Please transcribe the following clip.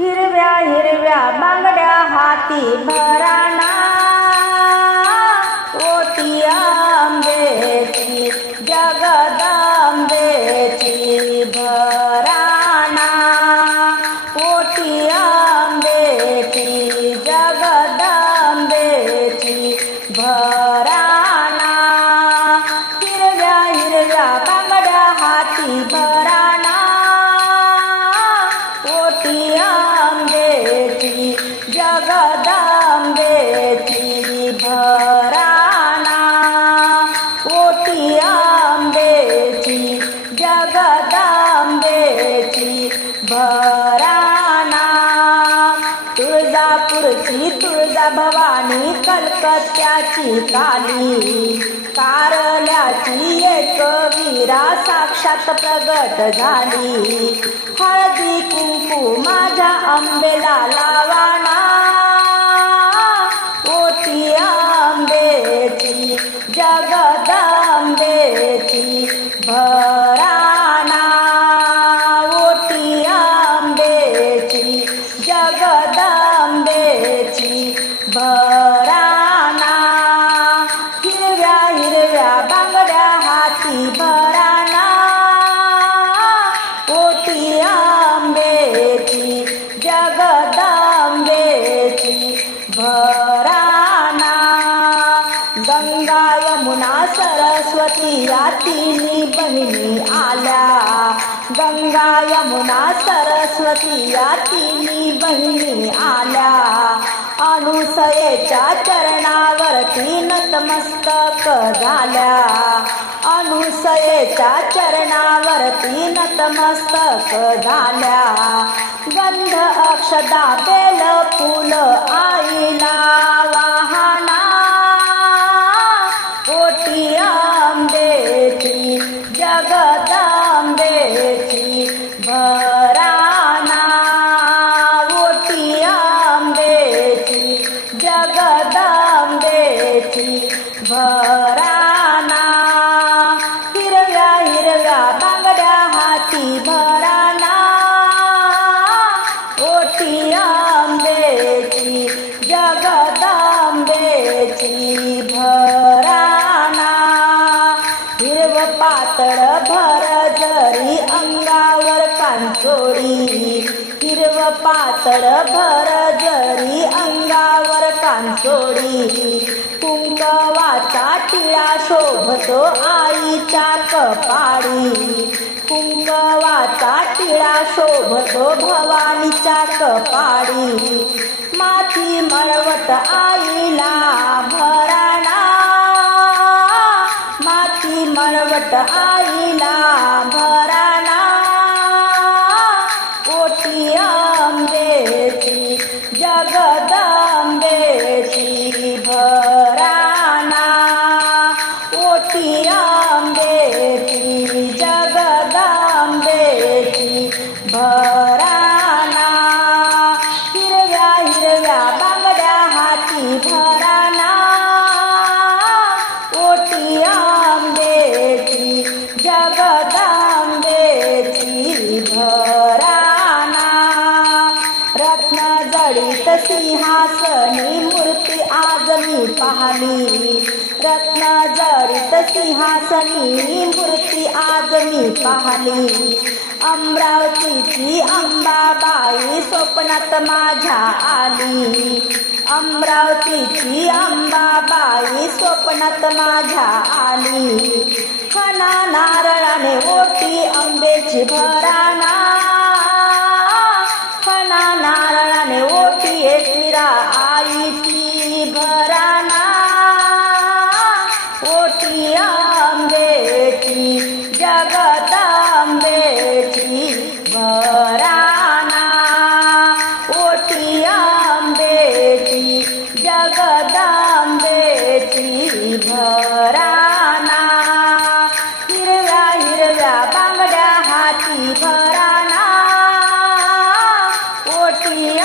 हिरव्या हिरव्या बांगड्या हाती भराणा, ओटी आंबेची जगदंबेची भराणा, ओटी आंबेची जगदंबेची भराणा, हिरव्या हिरव्या बांगड्या हाती भराणा, ओटी आंबेची जगदंबेची भराणा, ओटी आंबेची जगदंबेची भराणा, तुळजापूरची तुळजा भवानी, कलकत्त्याची काली, कारल्याची एकवीरा साक्षात प्रगट झाली, हळदी कुंकू माझ्या अंबेला लावाणा, ओटी आंबेची जगदंबेची भराणा, ओटी आंबेची जगदंबेची भराणा, हिरव्या हिरव्या बांगड्या हाती भराणा, ओटी आंबेची जगदंबेची भराणा, गंगा यमुना सरस्वती या तिन्ही बहिणी आल्या, गंगा यमुना सरस्वती या तिन्ही बहिणी आल्या, अनुसयेच्या चरणावरती नतमस्तक झाल्या, अनुसयेच्या चरणावरती नतमस्तक झाल्या, गंध अक्षदा बेल फूल आईला वाहना, ओटी आंबेची जगदंबेची भराणा, ओटी आंबेची जगदंबेची भराणा, हिरव्या हिरव्या बांगड्या हाती भराणा, ओटी आंबेची जगदंबेची भराणा, हिरव पातळ भर जरी अंगावर कांचोळी, हिरव पातळ भर जरी अंगावर कांचोळी, कुंकवाचा टिळा शोभतो आईच्या कपाळी, कुंकवाचा टिळा शोभतो भवानीच्या कपाळी, माथी मळवट आईला भराणा, माथी मळवट आईला भराणा, ओटी आंबेची जगदंबेची भराणा, ओटी आंबेची जगदंबेची भराणा, हिरव्या हिरव्या बांगड्या हाती भराणा, ओटी आंबेची जगदंबेची भराणा, रत्न जडित सिंहासनी मूर्ती आज मी पाहली, रत्न जडित सिंहासनी मूर्ती आज मी पाहली, अमरावतीची अंबाबाई स्वप्नात माझ्या आली, अमरावतीची अंबाबाई स्वप्नात माझ्या आली, खणा नारळाने ओटी आंबेची भराणा, खणा नारळाने ओटी एकविरा आईची भराणा, ओटी आंबेची जगदंबेची भराणा, ओटी आंबेची जगदंबेची भराणा, हिरव्या हिरव्या बांगड्या हाती भराणा, ओटी